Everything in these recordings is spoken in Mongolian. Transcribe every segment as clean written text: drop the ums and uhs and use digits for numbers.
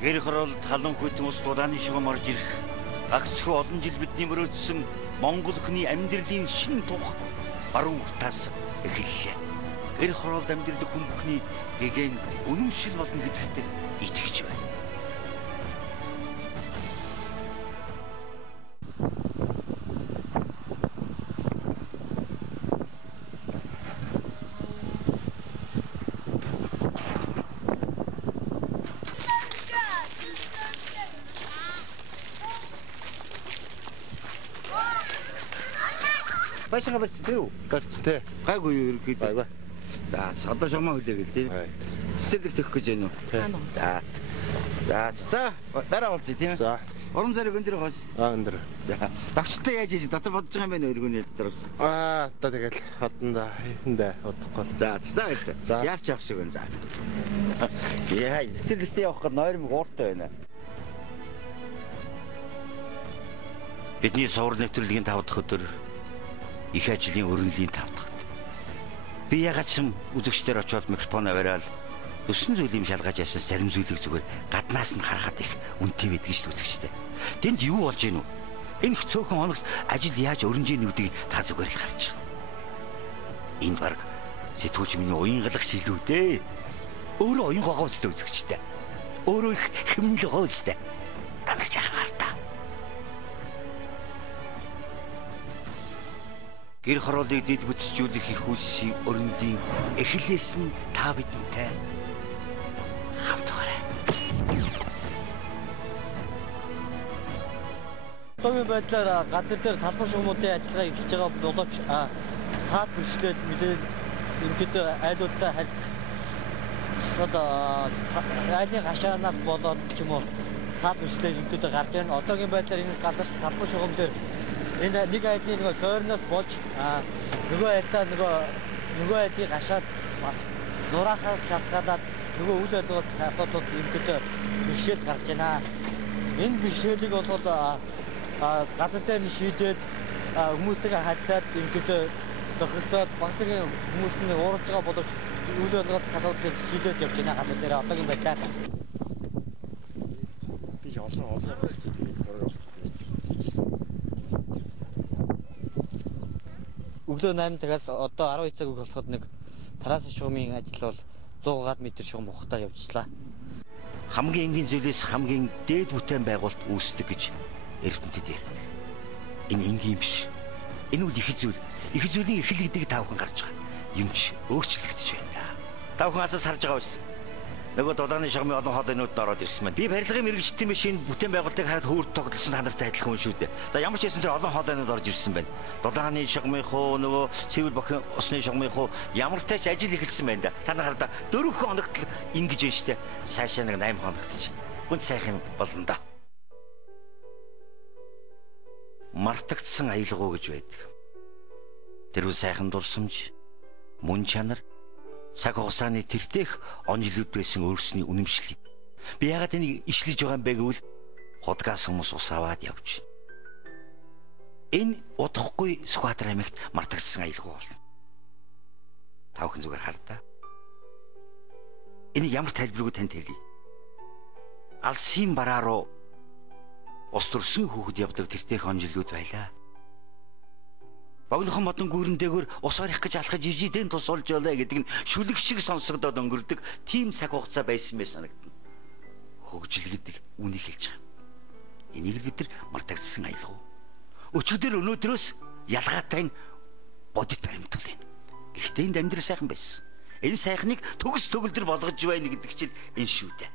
Гэр хороолт халуун хүйтэн ус дулааны шугам орж ирэх. Гагцхүү олон жил бидний мөрөөдсөн Монгол хүний амьдралын шинэ тух баруун утаас эхэллээ. Гэр хороолд амьдрэх хүн бүхний гэгээн үнэмшил болно гэдэгт итгэж байна. Байшингаа барьцтэй үү? Барьцтэй. Гайгүй юу ерөөхдөө. Гайгүй. За одоо шогмоо хүлээгээд тийм. Цэцэрлэг төгөх гэж байна уу? За. Дараа болчих тийм. За. Уран зориг өндөр хос. Өндөр. За. Дагчтай яаж ийж дотор бодож байгаа юм бэ өргөний дотроос? Одоо тэгэл хатанда хэндэ удахгүй. За баярлалаа. За. Яарч явах шиг байна. За. Яа, цэцэрлэгтээ явах гээд нойрмог ууртай байна. Бидний сувар нэвтрүүлгийн 5 дахь өдөр их ажлын өрнөлийн 5 дахь. Би ягаад ч юм үзэгчдэр очиод микрофон аваад өсөн зүйлийг шалгаж яасан зарим зүйлийг зүгээр гаднаас нь харахад их үнэтэй байдаг шүү дээ үзэгчтэй. Тэнд юу болж гинүү? Энэ их цөөхөн хоногт ажил яаж өрнөж ийнүүдийг та зүгээр л харж байгаа. Энэ баг сэтгүүлч миний уянгалах шилүү дээ. Өөрөө уян гогоо үстэй үзэгчтэй. Өөрөө их хэмнэл гогоо үстэй. Танарч яхаар та. Гэр хороолыг дэд бүтцжүүлэх их үлсийн өрнөлийн эхлээс нь та бидэнтэй хамтаарай. Одоогийн байдлаар газар дээр салбар шугамуудын ажиллагаа эхэлж байгаа боловч цаад бүлчлэл нэлээд ингээд айлуудтай харьцаж айлын гашаанаас болоод ч юм уу цаад бүлчлэл ингээд гарч байна. Одоогийн байдлаар энэ газар салбар шугам дээр энэ нэг айлын нөгөө тойрноос болж нөгөө айлтаа нөгөө айлыг гашаад бас нураахаас шалтгаалаад нөгөө үйл ажиллагааны асуудлууд ингээд бэрхшээл гарч байна. Энэ бэрхшээлийг бол газар дээр нь шийдээд хүмүүстэйгээ харьцаад ингээд тохиролцоод банкны хүмүүс нь уурж байгаа боловч үйл ажиллагааны асуудлыг шийдээд явж байна газар дээр одоогийн байдлаар. Би олон өглөө 8 цагаас одоо 12 цаг болоход нэг тараасан шугамын ажил бол 100 метр шугам ухтаа явжлаа. Хамгийн энгийн зүйлээс хамгийн дээд бүтээн байгуулалт үүсдэг гэж эрдэмтэд ярьдаг. Энэ энгийн биш. Энэ үл их зүйл. Их зүйлийн эхлэл гэдэг та бүхэн гарч байгаа. Юмч өөрчлөгдөж байна. Та бүхэн асаас харж байгаа биз? Нөгөө дулааны шугамын олон хоолойнууд ороод ирсэн байна. Би барилгын мэрэгчдийн машин бүтээн байгуулалтыг хараад хөөрд тоглосон ханартай адилхан хүн шүү дээ. За ямар ч хэсэн тэр олон хоолойнууд орж ирсэн байна. Дулааны шугамын хуу нөгөө цэвэр бохин усны шугамын хуу ямар тач ажил эхэлсэн байна да. Та нар хараа 4 хоногт ингэж байна штэ. Цаашаа нэг 8 хоногт ч. Гүн сайхан болно да. Мартагдсан аялгау гэж байдаг. Тэр үл сайхан дурсамж, мөн чанар цаг хугацааны тэртех он жилүүд байсан өөрсний үнэмшлийг. Би яагаад энийг ишлэж байгаа юм бэ гэвэл худгаас хүмүүс ус аваад явж. Энэ удахгүй Сүхбаатар аймагт мартагдсан аялгау болно. Та бүхэн зүгээр хардаа. Энэ ямар тайлбаргүй танд хэлье. Алсын бараа руу ус төрсөн хүүхэд явдаг тэртех он жилүүд байлаа. Богинохон модон гүүрэн дээгүүр ус орих гэж алхаж ижидэн тус олж олоо гэдэг нь шүлэг шиг сонсогдоод өнгөрдөг тийм цаг хугацаа байсан мэ санагдана. Хөгжил гэдэг үнийг хэлж байгаа. Энийг л бид нар мартагдсан аялгау. Өчигдөр өнөөдрөөс ялгаатай нь бодит баримтуулна. Гэхдээ энд амьдрал сайхан байсан. Энэ сайхныг төгс төгөлдөр болгож байна гэдэг чинь энэ шүү дээ.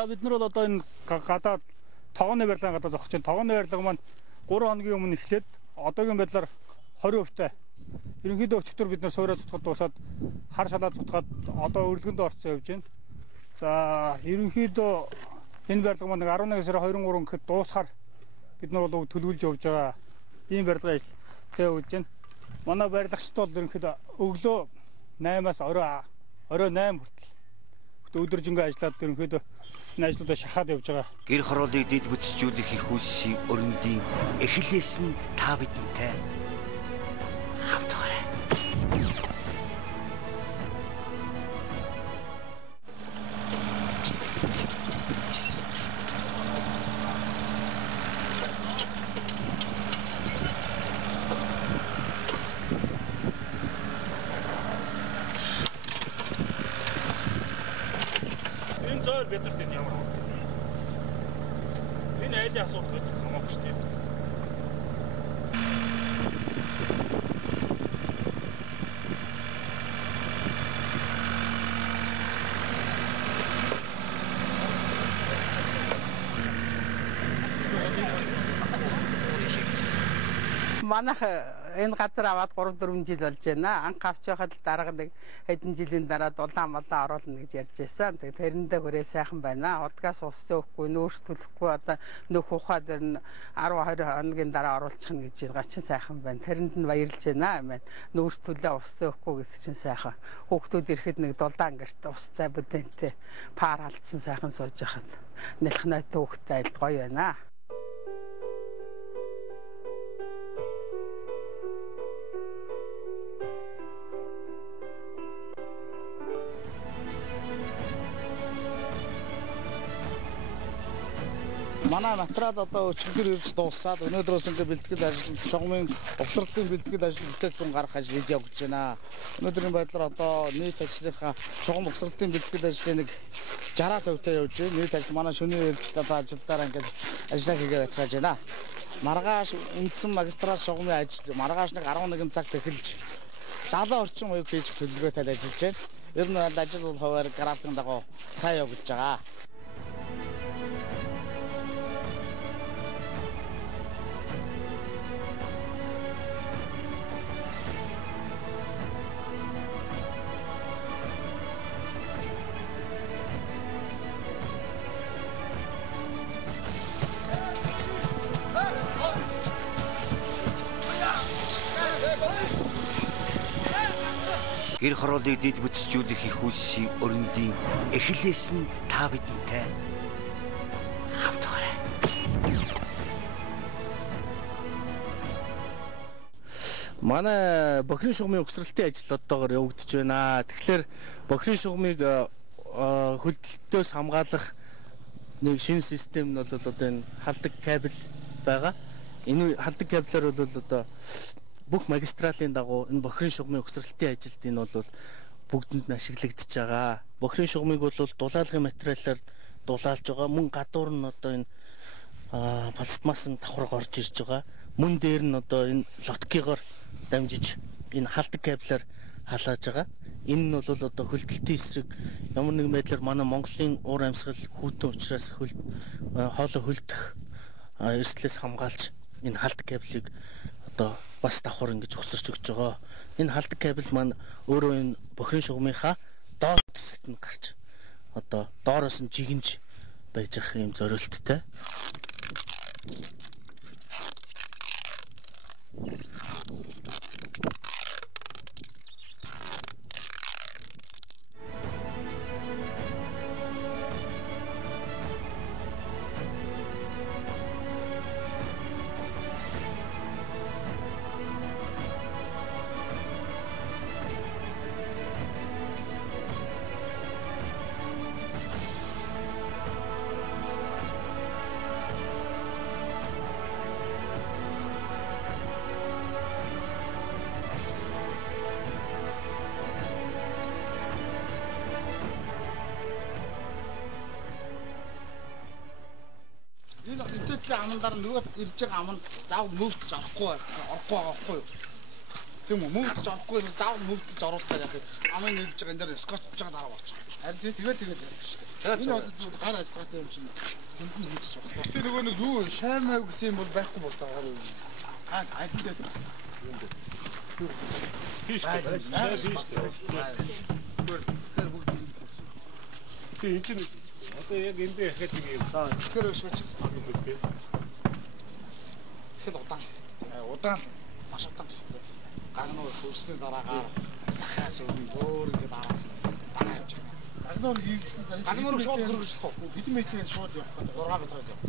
За бид нар бол одоо энэ гадаад тогооны барилгын гадаа зогсож байна. Тогооны барилга маань 3 хоногийн өмнө эхлээд одоогийн байдлаар 20%-тай. Ерөнхийдөө өчигдөр бид нар суурай цутгад дуусаад хар шалаад цутгаад одоо өргөлгөнд орцсон явж байна. За ерөнхийдөө энэ барилга маань 11 сарын 23 гэхэд дуусахаар бид нар бол төлөвлөж явж байгаа. Ийм барилга ажил явж байна. Манай барилгачд бол ерөнхийдөө өглөө 8-аас орой 8 хүртэл өдөржингөө ажиллаад ерөнхийдөө энэ ажлуудаа шахаад явж байгаа. Гэр хорооллыг дэд бүтцжүүлэх их үйлсийн өрөндийн эхлээс нь та бидэнтэй хамт байгаарай. Энэ зөөр бидэрт энэ ямар хөө. Энэ айлын асуудал гэж хамаагүй шүү дээ. Манайх энэ газар аваад 3-4 жил болж байна. Анх авч байхад дарааг нэг хэдэн жилийн дараа дулаан малаа оруулна гэж ярьж байсан. Тэгээд тэрэндээ хүрээ сайхан байна. Удгаас ус зөөхгүй, нөөцлөхгүй одоо нөх ухаа дээр нь 10-20 хоногийн дараа оруулчих нь гэж байгаа чинь сайхан байна. Тэрэнд нь баярлж байна. Нөөцлөлөө ус зөөхгүй гэсэн чинь сайхан. Хүүхдүүд ирэхэд нэг дулаан гэрт устай бүдэнтэй пар алдсан сайхан сууж байхад нэлхнээ төвхтэй гоё байна. Манай материал одоо өчигдөр ирж дуусаад өнөөдрөөс ингээ бэлтгэл ажил, чогмын угсралтын бэлтгэл ажил бүтээгдэхүүн гаргах ажил явагдаж байна. Өнөөдрийн байдлаар одоо нийт ажлынхаа чогм угсралтын бэлтгэл ажлын нэг 60% таа явж байна. Нийт ажил манай шөнийн ээлжтэй ажилдаа ингээ ажиллаа хийгээд ажиллаж байна. Маргааш үндсэн магистрал чогмын ажил маргааш нэг 11 цагт эхэлж 70 орчим хувийг хийж төлөвлөгөөтэй ажиллаж байна. Ер нь ажил бол хуваар графикын дагуу сайн явагдаж байгаа. Гэр хорооллыг дэд бүтцжүүлэх их үйлсийн өрөндийн эхлээс нь та бидэнтэй хамт байгаарай. Манай бохирын шугамын угсралтын ажил одоогоор явагдаж байна. Тэгэхээр бохирын шугамыг хөлдөлтөөс хамгаалах нэг шинэ систем нь бол одоо энэ халдаг кабель байгаа. Энэ халдаг кабелээр бол одоо бүх магистралийн дагуу энэ бохирын шугамын угсралтын ажилд энэ бол бүгдэнд нь ашиглагдаж байгаа. Бохирын шугамыг бол дулаалгын материалаар дулаалж байгаа. Мөн гадуур нь одоо энэ пластмассын давхарга орж ирж байгаа. Мөн дээр нь одоо энэ лоткигоор дамжиж энэ халдаг кабелаар халааж байгаа. Энэ нь бол одоо хөлдөлтийн эсрэг ямар нэгэн байдлаар манай Монголын уур амьсгал хүйтэн учраас хоолой хөлдөх эрсдлээс хамгаалж энэ халдаг кабелийг одоо бас давхар ингэж өгсөрч өгч байгаа. Энэ халдаг кабель маань өөрөө энэ бохирын шугамынхаа доод хэсэгт нь гарч одоо доороос нь жигэнж байж ах юм зориулттай. Амандар нөгөө ирж байгаа аманд заав мөвч орохгүй байгаа байхгүй юу? Тийм үү? Мөнгөж орохгүй заавал мөнгөж оруулах яах вэ? Амын нэрж байгаа энэ дээр скотч байгаа дараа болчих. Харин тэгээд ярьж шүү дээ. Энэ бол гар ажиллагаатай юм чинь. Хүнд нь хийж байгаа. Гэтэ нөгөө нэг юу шаймаа гэсэн юм бол байхгүй бол таагаар юм. Айдээ. Биш. Би чинь одоо яг эндээ яхад нэг юм. Тэгэхээр өшөөч. Хэд удаан. Удаан маш удаан. Гагнуур хөрсний дараагаар дахиад өөр ингэ дараа явж байгаа. Гагнуур шууд хөргөжлөх. Хэдэн метрээр шууд явах гэдэг 6 метрээр явах.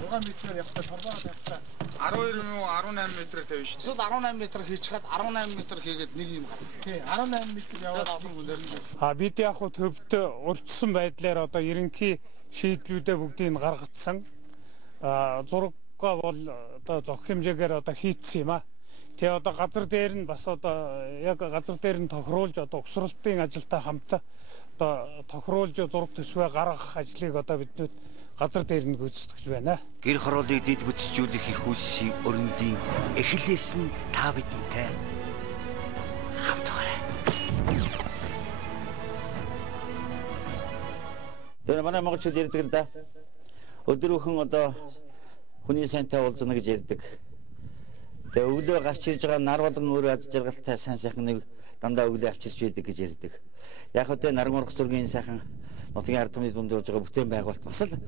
6 метрээр явахдаа торбагаа тавьчихаа 12 муу 18 метрээр тавьж шүү. Шууд 18 метр хийчихээд 18 метр хийгээд нэг юм гарна. Тий, 18 метр яваад олон хүнээр нь. Бид яг хөө төвд урьдчилсан байдлаар одоо ерөнхий шийдлүүдээ бүгдийг гаргацсан. Зураггаа бол одоо зөх хэмжээгээр одоо хийцсэн юм аа. Тэгээ одоо газар дээр нь бас одоо яг газар дээр нь тохируулж одоо угсралтын ажилтай хамт одоо тохируулж зураг төсвөө гаргах ажлыг одоо биднүүд газар дээр нь гүйцэтгэж байна. Гэр хорооллыг дэд бүтцжүүлэх их үйлсийн өрөндийн эхлээс нь та бидэнтэй хамт байгаарай. Тэр манай монголчууд ярьдаг л да. Өдрөөхөн одоо хүний сайнтай уулзна гэж ярьдаг. Тэгээ өглөө гарч ирж байгаа нар болгон өөрөө аз жаргалтай сайн сайхан нэг дандаа өглөө авчирч байдаг гэж ярьдаг. Яг хөтэ нармурх зургийн сайхан нутгийн ард түмний дунд явж байгаа бүтээн байгуулалт бас л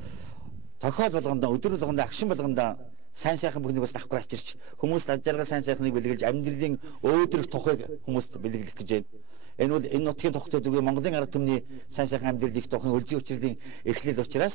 тохиол болгондоо өдөр болгондоо агшин болгондоо сайн сайхан бүхнийг бас авахгүй авчирч хүмүүст аз жаргал сайн сайхныг бэлгэлж амьдралын өөдрөх тухайг хүмүүст бэлгэлэх гэж байна. Энэ бол энэ нутгийн тогтоод үгүй Монголын ард түмний сайн сайхан амьдрал их тухайн өлзий учрын эхлэл учраас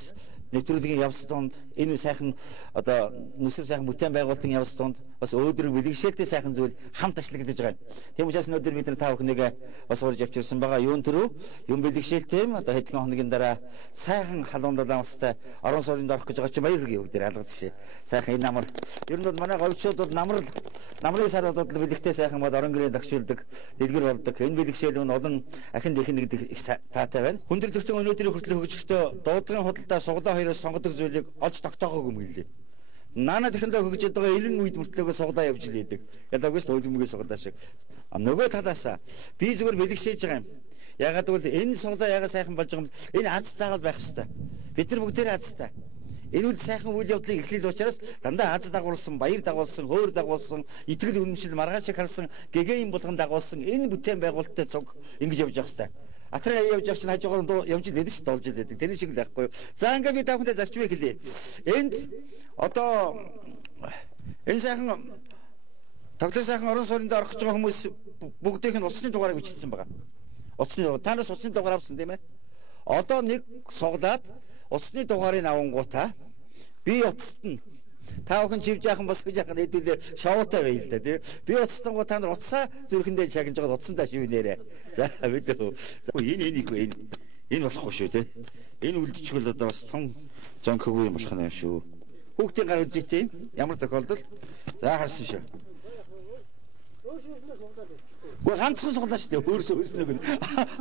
нэвтрүүлгийн явц донд энэ сайхан одоо нүсэр сайхан бүтээн байгуулалтын явц донд бас өөдрөг бэлгэшээлтэй сайхан зүйл хамт ажиллагдаж байгаа. Тийм учраас өнөөдөр бид нар та бүхнийг бас урьж авчирсан байгаа. Юун төрөө юм бэлгэшээлтэй юм одоо хэдхэн хоногийн дараа сайхан халуун далаамстай орон сууринд орох гэж байгаа чи баяр үргийн өгдөр алга жишээ. Сайхан энэ намар. Ер нь бол манай говьчууд бол намрын сар болоод бэлэгтэй сайхан бол орон гэрээ дагшуулдаг, дэлгэр болдог. Энэ бэлгэшээл нь олон ахин дэхэн гэдэг их таатай байна. Хүндрэл төрсөн өнөөдрийн хүртэл хөгжихдээ дуудлагын худалдаа суглаа хоёроос сонгодог зүйлийг олж тогтоогоогүй юм гэлээ. Наана тэхэндээ хөгжиж байгаа 90 үед мөртлөөгөө суглаа явж лээдэг. Ядаагүй ч төлөмгөө суглаа шиг. Нөгөө талаасаа би зүгээр бэлгшээж байгаа юм. Ягаад гэвэл энэ суглаа ягаад сайхан болж байгаа юм бэ? Энэ аз цаагаал байх хэвээр. Бид нар бүгдээрээ азтай. Энэ үл сайхан үйл явдлыг эхлэл учраас дандаа аз дагуулсан, баяр дагуулсан, хөөр дагуулсан, итгэл үнэмшил маргааш харсан, гэгээн булган дагуулсан энэ бүтээн байгуулалттай цуг ингэж явж явах хэвээр. Атраа явж авчин хажуугаар явж илээд шүү дээ болж илээд. Тэр шиг л байхгүй юу. За ингээд би тавхандаа зарчмыг хэлье. Энд одоо энэ сайхан тоглоом сайхан орон сууринд орох гэж байгаа хүмүүс бүгдийнх нь уцсны дугаарыг бичсэн байгаа. Уцсны дугаар. Танаас уцсны дугаар авсан тийм ээ. Одоо нэг суглаад уцсны дугаарыг авангуудаа би уцст нь та бүхэн чивж яахан бос гэж яахан хэдүүлээ шоутай байл л да тий. Би уцсангуу та нар уцсаа зүрхэндээ чагнаж байгаа уцсандаа шивнээрээ. За мэдээ. Энэ болохгүй шүү тий. Энэ үлдчихвэл одоо бас том жонхгүй юм болох нь шүү. Хүүхдийн гар үзээ тийм ямар тохиолдолд за харсан шүү. Үгүй ганцхан суглаа шүү дээ. Өөрсөө нэг.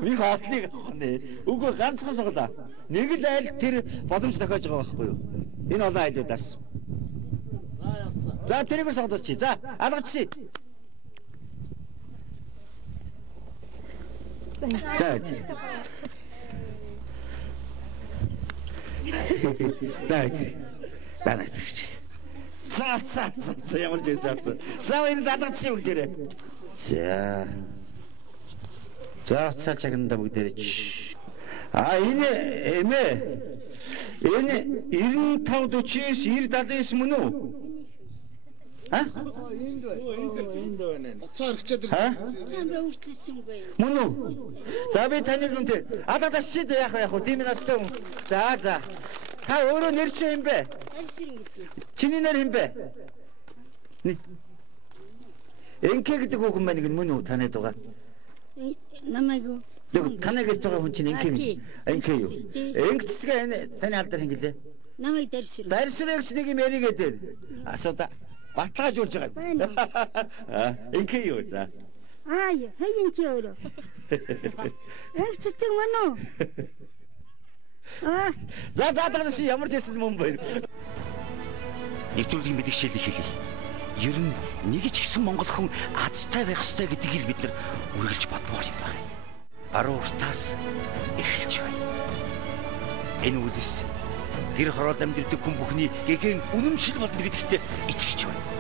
Би хаалтныг авах нэ. Үгүй ганцхан суглаа. Нэг л айл тэр боломж тохиож байгаа байхгүй юу? Энэ олон айлуудаас. За тэрийг соглооч. За алгач. За. За ямар ч байсан. За энэ алгач юм гэрээ. За цаачаагнда бүгдээрээ. Энэ эмээ. Энэ 95 49 90 79 мөн үү? Энд байна. Уцаар хчээд мөн үү? За би таныг үнтэй. Адаа шид яах вэ? Тийм настай хүн. За. Та өөрөө нэршээ юм бэ? Чиний нэр юм бэ? Энкэ гэдэг хүүхэн маань мөн үү танайд байгаа? Намайг танайг гэж байгаа хүн чинь энкэ юу? Энкцгээ таны алдар хингэлээ. Намайг дэрсэр. Дэрсэрэгч нэг юм яригээд байна. Асууа баталгаажуулж байгаа. Энкэ юу за? Хэйн чи өөрөө. Энкцэг мөн үү? За ямар ч юм бэ? Нэвтрүүлгийн бэлгшээлийг хэлье. ер нь нэг ч гэсэн монгол хүн азтай байх ёстой гэдгийг л бид нар үргэлж бодмоор юм байна. Баруун уртаас эхэлж байна. Энэ үдс гэр хороолд амьдардаг хүн бүхний гэгэн үнэмшил болно гэдэгт итгэж байна.